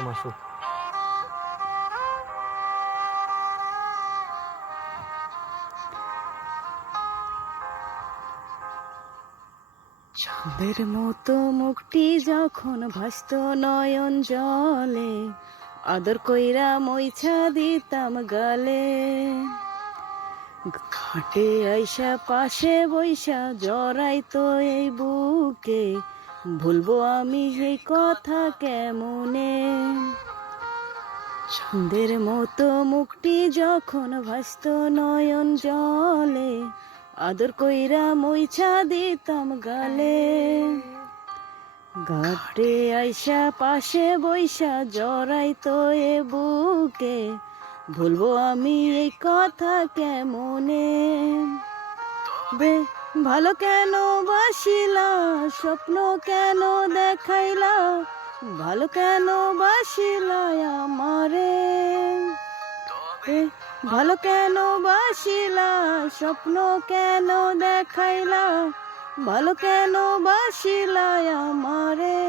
এরকম আসুক। চাঁদের মতো মুখটি যখন ভাসত নয়ন জলে, আদর কইরা মইছা দিতাম গালে। ঘাটে আইসা পাশে বইসা জড়াইতো এই বুকে, ভুলবো আমি সেই কথা কেমনে। চাঁদের মতো মুখটি যখন ভাসত নয়ন জলে, আদর কইরা মইছা দিতাম গালে। ঘাটে আইসা পাশে বইসা জড়াইতো এ বুকে, ভুলবো আমি এই কথা কেমনে। বে ভালো কেন বাসিলা, স্বপ্ন কেন দেখাইলা, ভালো কেন বাসিলা আমারে। ভালো কেন বাসিলা, স্বপ্ন কেন দেখাইলা, ভালো কেন বাসিলা আমারে।